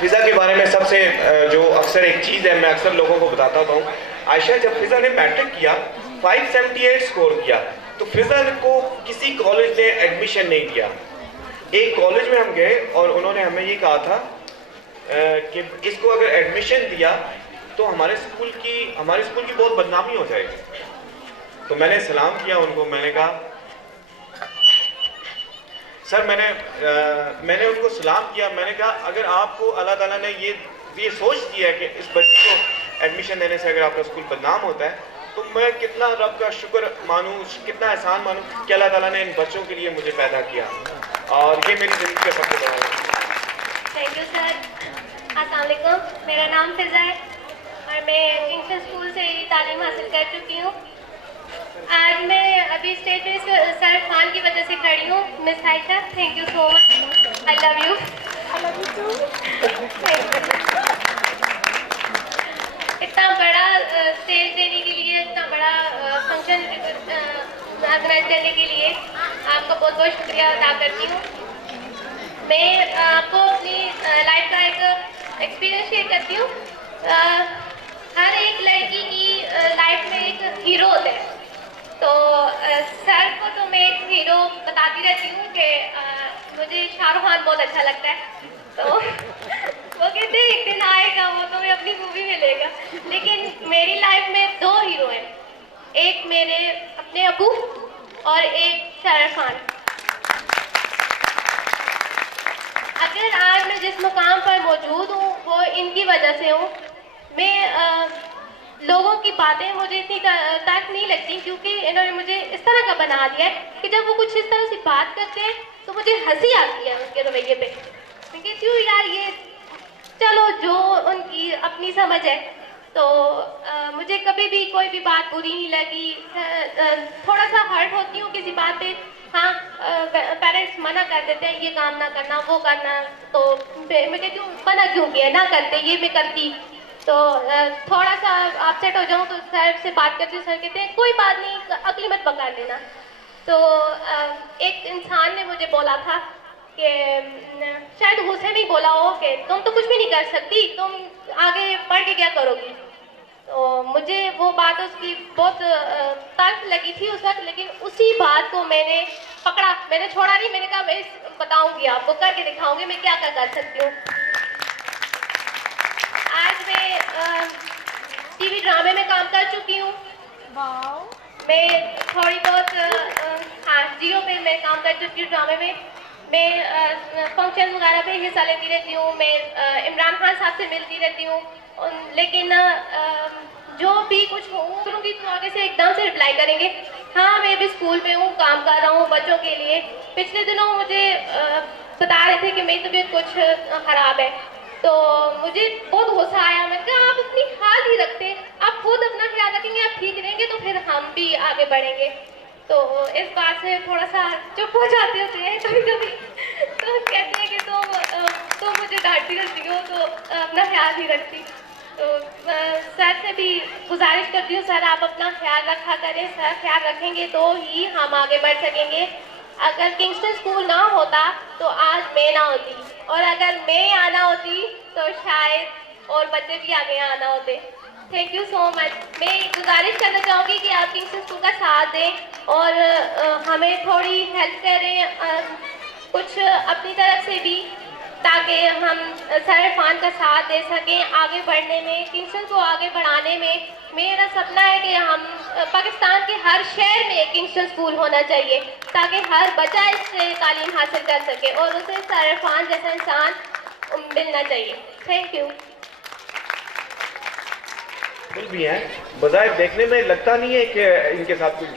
फ़िज़ा के बारे में सबसे जो अक्सर एक चीज़ है, मैं अक्सर लोगों को बताता हूँ। आयशा, जब फ़िज़ा ने मैट्रिक किया, 578 स्कोर किया, तो फ़िज़ा को किसी कॉलेज ने एडमिशन नहीं दिया। एक कॉलेज में हम गए और उन्होंने हमें ये कहा था कि इसको अगर एडमिशन दिया तो हमारे स्कूल की बहुत बदनामी हो जाएगी। तो मैंने सलाम किया उनको, मैंने कहा सर, मैंने उनको सलाम किया, मैंने कहा अगर आपको अल्लाह ताला ने ये सोच दिया है कि इस बच्चे को एडमिशन देने से अगर आपका स्कूल बदनाम होता है, तो मैं कितना रब का शुक्र मानूँ, कितना एहसान मानूँ कि अल्लाह ताला ने इन बच्चों के लिए मुझे पैदा किया, और ये मेरी ज़िंदगी का सबसे बड़ा है। Thank you sir. अस्सलाम वालेकुम, मेरा नाम फ़िज़ा है और मैं किंगस्टन स्कूल से तालीम हासिल कर चुकी हूँ। आज मैं अभी स्टेज पे सर खान की वजह से खड़ी हूँ। Miss Ayesha, thank you so much, I love you. इतना बड़ा स्टेज देने के लिए, इतना बड़ा फंक्शन ऑर्गेनाइज करने के लिए आपका बहुत बहुत शुक्रिया अदा करती हूँ। मैं आपको अपनी लाइफ का एक एक्सपीरियंस शेयर करती हूँ। हर एक लड़की की लाइफ में एक हीरो होता है, तो सर को तो मैं एक हीरो बताती रहती हूँ कि मुझे शाहरुख खान बहुत अच्छा लगता है, तो वो कहते हैं एक दिन आएगा, वो तो मैं अपनी मूवी में लेगा। लेकिन मेरी लाइफ में दो हीरो हैं, एक मेरे अपने अबू और एक शाहरुख खान। अगर आज मैं जिस मुकाम पर मौजूद हूँ वो इनकी वजह से हूँ। मैं लोगों की बातें मुझे इतनी तक नहीं लगती, क्योंकि इन्होंने मुझे इस तरह का बना दिया है कि जब वो कुछ इस तरह से बात करते हैं तो मुझे हंसी आती है उनके रवैये पे। मैं कहती हूँ यार, ये चलो जो उनकी अपनी समझ है, तो मुझे कभी भी कोई भी बात बुरी नहीं लगी। थोड़ा सा हर्ट होती हूँ किसी बात पे, हाँ, पेरेंट्स मना कर देते हैं ये काम ना करना वो करना, तो मैं कहती हूँ मना क्यों किया, ना करते, ये मैं करती। तो थोड़ा सा अपसेट हो जाऊँ तो सर से बात करती हूँ, सर कहते हैं कोई बात नहीं, अगली मत पकड़ लेना। तो एक इंसान ने मुझे बोला था कि शायद गुस्से में ही बोला हो कि तुम तो कुछ भी नहीं कर सकती, तुम आगे पढ़ के क्या करोगी। तो मुझे वो बात उसकी बहुत तल्ख लगी थी उस वक्त, लेकिन उसी बात को मैंने पकड़ा, मैंने छोड़ा नहीं। मैंने कहा मैं बताऊंगी, आपको करके दिखाऊंगी मैं क्या क्या कर सकती हूँ। आज मैं टीवी ड्रामे में काम कर चुकी हूँ। मैं थोड़ी बहुत हाँ, जियो पे मैं काम कर चुकी हूँ ड्रामे में। मैं फंक्शन वगैरह पे हिस्सा लेती रहती हूँ। मैं इमरान खान साहब से मिलती रहती हूँ, लेकिन जो भी कुछ हो करूँगी तो आगे से एकदम से रिप्लाई करेंगे। हाँ, मैं भी स्कूल में हूँ, काम कर रहा हूँ बच्चों के लिए। पिछले दिनों मुझे बता रहे थे कि मेरी तबीयत कुछ ख़राब है, तो मुझे बहुत गुस्सा आया। मैं कहा आप अपनी हाल ही रखते, आप खुद अपना ख्याल रखेंगे, आप ठीक रहेंगे तो फिर हम भी आगे बढ़ेंगे। तो इस बात से थोड़ा सा चुप हो जाते होते हैं कभी कभी, तो कहते हैं कि तुम मुझे डांटती रहती हो तो अपना ख्याल ही रखती। तो सर से भी गुजारिश करती हूँ, सर आप अपना ख्याल रखा करें, सर ख्याल रखेंगे तो ही हम आगे बढ़ सकेंगे। अगर किंगस्टन स्कूल ना होता तो आज मैं ना होती, और अगर मैं आना होती तो शायद और बच्चे भी आगे आना होते। Thank you so much. मैं गुजारिश करना चाहूँगी कि आप किंगस्टन स्कूल का साथ दें और हमें थोड़ी हेल्प करें कुछ अपनी तरफ से भी, ताकि हम सर इरफान का साथ दे सकें आगे बढ़ने में, किंगस्टन को आगे बढ़ाने में। मेरा सपना है कि हम पाकिस्तान के हर शहर में एक किंगस्टन स्कूल होना चाहिए, ताकि हर बच्चा इससे तालीम हासिल कर सके और उसे सर इरफान जैसा इंसान मिलना चाहिए। Thank you. भी हैं, बजाय देखने में लगता नहीं है कि इनके साथ कुछ